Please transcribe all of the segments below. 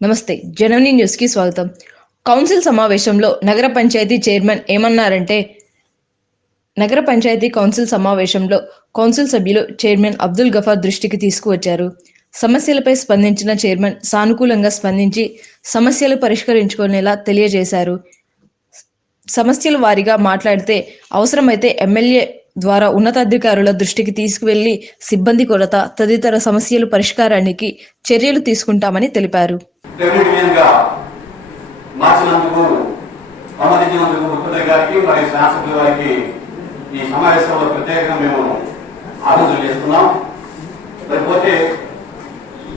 నమస్తే. జనని న్యూస్‌కి స్వాగతం. కౌన్సిల్ సమావేశంలో నగర పంచాయతీ చైర్మన్ ఏమన్నారంటే, నగర పంచాయతీ కౌన్సిల్ సమావేశంలో కౌన్సిల్ సభ్యులు చైర్మన్ అబ్దుల్ గఫార్ దృష్టికి తీసుకువచ్చారు. సమస్యలపై స్పందించిన చైర్మన్ సానుకూలంగా స్పందించి సమస్యలు పరిష్కరించుకునేలా తెలియజేశారు. సమస్యల వారీగా మాట్లాడితే అవసరమైతే ఎమ్మెల్యే ద్వారా ఉన్నతాధికారుల దృష్టికి తీసుకువెళ్లి సిబ్బంది కొరత తదితర సమస్యల పరిష్కారానికి చర్యలు తీసుకుంటామని తెలిపారు. ఈ సమావేశంలో ప్రత్యేకంగా మేము ఆలోచన చేస్తున్నాం. లేకపోతే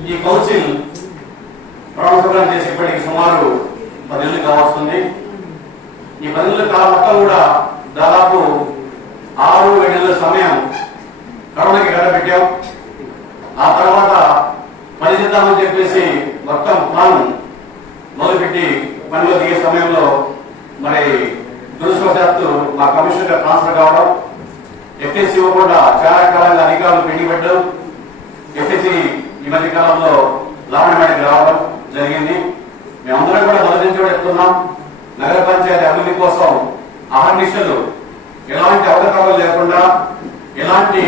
ఈ కౌన్సిల్ ప్రారంభం చేసేప్పటికి సుమారు 10 ఏళ్ళు కావస్తుంది. ఈ 10 ఏళ్ళ కాలం మొత్తం కూడా దాదాపు 6-7 నెలల సమయం కరోనాకి గడపెట్టాం. ఆ తర్వాత పని చేద్దామని చెప్పేసి మొత్తం ప్లాన్ మొదలుపెట్టి పనిలో దిగే సమయంలో మరి దురదృష్టవశాత్తు మా కమిషనర్ ట్రాన్స్ఫర్ కావడం, ఎఫ్ఎస్సి ఇవ్వకుండా చాలా కాలంగా అధికారులు పెండింగ్ పెట్టడం, ఎఫ్ఎస్సి ఈ మధ్య కాలంలో లావణ్యమైనకి రావడం జరిగింది. మేమందరం కూడా మొదటి నుంచి కూడా చెప్తున్నాం, నగర పంచాయతీ అభివృద్ధి కోసం అహర్నిశలు ఎలాంటి అవకాశాలు లేకుండా, ఎలాంటి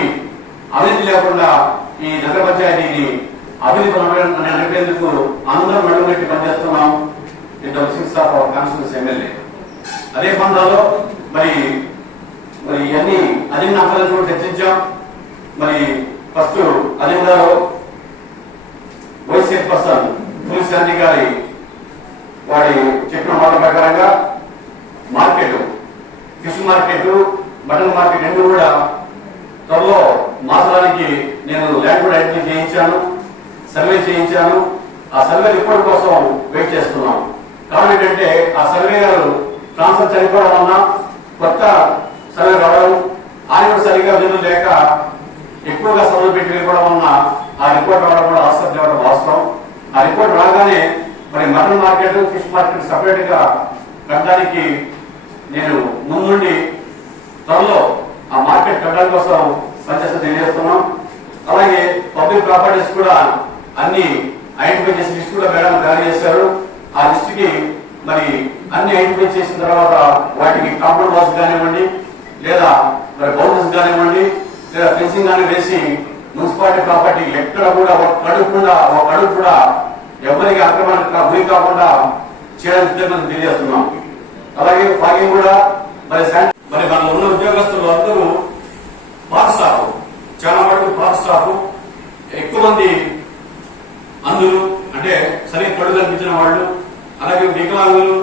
అవినీతి లేకుండా ఈ నగర పంచాయతీని అభివృద్ధి నడిపేందుకు అందరం మెడబెట్టి పనిచేస్తున్నాం. In the six of our constituency MLA. అదే పందాలో మరి ఇవన్నీ అజెండా అంశాలను కూడా చర్చించాం. మరి ఫస్ట్ అజెండాలో వైస్ చైర్పర్సన్ పులిస్ శాంతి గారి వాడి చెప్పిన మాట ప్రకారంగా market, fish market, mutton market రెండు కూడా త్వరలో మార్చడానికి నేను ల్యాండ్ కూడా ఐడెంటిఫై చేయించాను, సర్వే చేయించాను. ఆ సర్వే రిపోర్ట్ కోసం వెయిట్ చేస్తున్నాం. కారణం ఏంటంటే ఆ సర్వే గారు ట్రాన్స్ఫర్ చనిపోవడం వలన కొత్త సర్వే రావడం, ఆయన కూడా సరిగ్గా విధులు లేక ఎక్కువగా సర్వే పెట్టి వెళ్ళిపోవడం వలన ఆ రిపోర్ట్ రావడం కూడా ఆసక్తి అవ్వడం వాస్తవం. ఆ రిపోర్ట్ రాగానే మరి mutton market, fish market separate గా కట్టడానికి నేను ముందుండి త్వరలో ఆ మార్కెట్ కట్టడం కోసం పనిచేస్తే తెలియజేస్తున్నాం. అలాగే పబ్లిక్ ప్రాపర్టీస్ కూడా అన్ని ఐడెంటిఫై చేసి లిస్ట్ కూడా మేడం తయారు చేశారు. ఆ లిస్ట్ కి మరి అన్ని ఐడెంటిఫై చేసిన తర్వాత వాటికి కాంపౌండ్ వాల్స్ కానివ్వండి, లేదా మరి బౌండరీస్ కానివ్వండి, లేదా ఫెన్సింగ్ కానీ వేసి మున్సిపాలిటీ ప్రాపర్టీ ఎక్కడ కూడా ఒక అడుగు కూడా ఎవరికి ఆక్రమణ గురి కాకుండా చేయడానికి మనం తెలియజేస్తున్నాం. అలాగే ఫాగింగ్ కూడా మరి మన ఉన్న ఉద్యోగస్తులు అందరూ పార్క్ స్టాఫ్, చాలా మటుకు పార్క్ స్టాఫ్ ఎక్కువ మంది అందులు అంటే సరిగ్గా కడుగు కనిపించిన వాళ్ళు, అలాగే వికలాంగులు,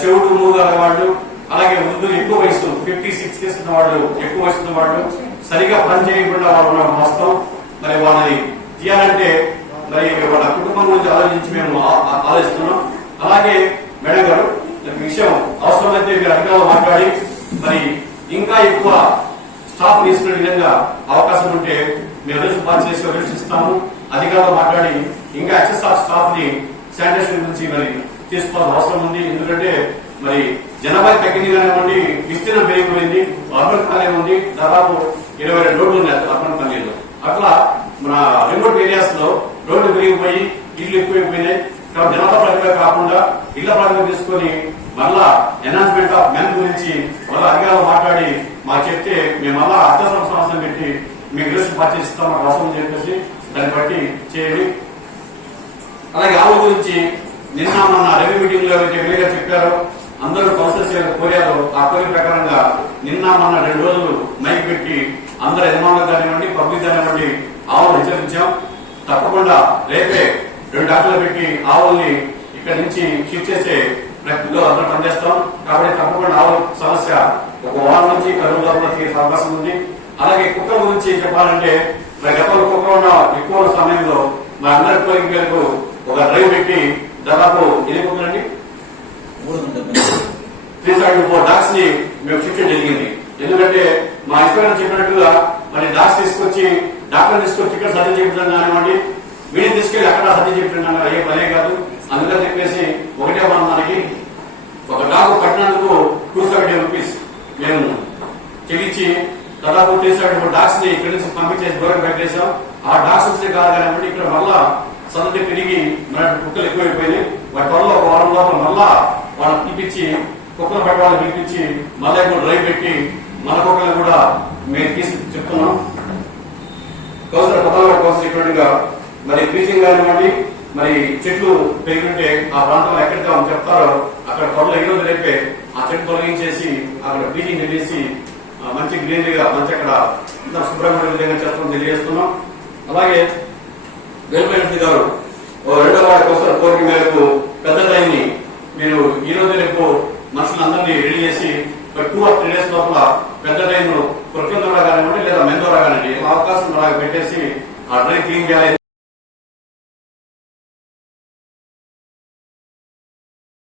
చెవుడు మూగల వాళ్ళు, అలాగే వృద్ధులు ఎక్కువ వయసు 56 ఇయర్స్ ఉన్న వాళ్ళు, ఎక్కువ వయసు ఉన్న వాళ్ళు సరిగా పని చేయకుండా వాళ్ళు ఉన్న వాస్తవం. మరి వాళ్ళని తీయాలంటే మరి వాళ్ళ కుటుంబం గురించి ఆలోచించి మేము ఆలోచిస్తున్నాం. అలాగే మేడం గారు విషయం అవసరమైతే మీరు అధికారులు మాట్లాడి మరి ఇంకా ఎక్కువ స్టాఫ్ తీసుకునే విధంగా అవకాశం ఉంటే మేము పాస్ చేసి విమర్శిస్తాము. అధికారులు మాట్లాడి ఇంకా ఎక్సెస్ ఆఫ్ స్టాఫ్ ని శానిటేషన్ నుంచి మరి తీసుకోవాల్సిన అవసరం ఉంది. ఎందుకంటే మరి జనాభా తగ్గింది కానివ్వండి, విస్తీర్ణం పెరిగిపోయింది, అర్బన్ కాలనీ ఉంది, దాదాపు 22 రోడ్లు ఉన్నాయి అర్బన్ కాలనీలో. అట్లా మన రిమోట్ ఏరియాస్ లో రోడ్లు పెరిగిపోయి ఇల్లు ఎక్కువైపోయినాయి. జనాభా ప్రాతిపదిక కాకుండా ఇళ్ల ప్రాతిపదిక తీసుకొని మళ్ళా ఎన్హాన్స్మెంట్ ఆఫ్ మెన్ గురించి మళ్ళీ అధికారులు మాట్లాడి మాకు చెప్తే మేము మళ్ళా అత్యవసర సంవత్సరం పెట్టి మీకు లిస్ట్ పర్చేస్ ఇస్తాం, మాకు అవసరం చెప్పేసి దాన్ని బట్టి చేయండి. అలాగే ఆవుల గురించి నిన్న మన రెవెన్యూ మీటింగ్ లో ఎవరైతే క్లియర్గా చెప్పారో, అందరూ కౌన్సిల్స్ కోరారో ఆ కోరిక ప్రకారంగా నిన్న మన 2 రోజులు మైక్ పెట్టి అందరు యజమానులకు కానివ్వండి, పబ్లిక్ కానివ్వండి ఆవులు హెచ్చరించాం. తప్పకుండా రేపే 2 డాక్టర్లు పెట్టి ఆవుల్ని ఇక్కడి నుంచి షిఫ్ట్ చేసే ప్రక్రియలో అందరూ పనిచేస్తాం. కాబట్టి తప్పకుండా ఆవుల సమస్య ఒక వారం నుంచి కరువులో తీసే అవకాశం ఉంది. అలాగే కుక్కల గురించి చెప్పాలంటే మరి గతంలో కుక్కలు ఉన్న ఎక్కువ సమయంలో మా అందరి కోరిక మేరకు ఒక డ్రైవ్ పెట్టి దాదాపు 8 కుక్కలండి 374 డాగ్స్ ని మేము షిఫ్ట్ జరిగింది. ఎందుకంటే మా ఇన్స్పెక్టర్ చెప్పినట్టుగా మరి డాగ్స్ తీసుకొచ్చి డాక్టర్ తీసుకొచ్చి ఇక్కడ సర్జరీ చేయించడం కానివ్వండి, వీడిని తీసుకెళ్లి అక్కడ సర్జరీ చేయించడం అయ్యే పనే కాదు. అందుకని చెప్పేసి ఒకటే మనకి ఒక డాగ్ కట్టినందుకు 270 రూపీస్ మేము చెల్లించి దాదాపు 374 డాగ్స్ ని ఇక్కడి నుంచి పంపించేసి దూరం పెట్టేశాం. ఆ డాక్టర్స్ కాదు ఇక్కడ మళ్ళా సందడి పెరిగి మన కుక్కలు ఎక్కువైపోయినాయి. వాటి త్వరలో ఒక వారం లోపల మళ్ళా వాళ్ళని పిలిపించి కుక్కలు పట్టి వాళ్ళని పిలిపించి మళ్ళీ కూడా డ్రైవ్ పెట్టి మన కుక్కలు కూడా మేము తీసి చెప్తున్నాం. కౌన్సిలర్ కొత్తగా కౌన్సిల్ చెప్పినట్టుగా మరి బ్రీచింగ్ కానివ్వండి, మరి చెట్లు పెరిగింటే ఆ ప్రాంతంలో ఎక్కడికి వాళ్ళు చెప్తారో అక్కడ త్వరలో ఈ రోజు రేపే ఆ చెట్టు తొలగించేసి అక్కడ బ్రీచింగ్ చేసి మంచి గ్రీనరీగా మంచి అక్కడ శుభ్రంగా విధంగా చేస్తామని తెలియజేస్తున్నాం. అలాగే వేలుపల్లి గారు రెండో వార్డు కౌన్సిలర్ కోరిక మేరకు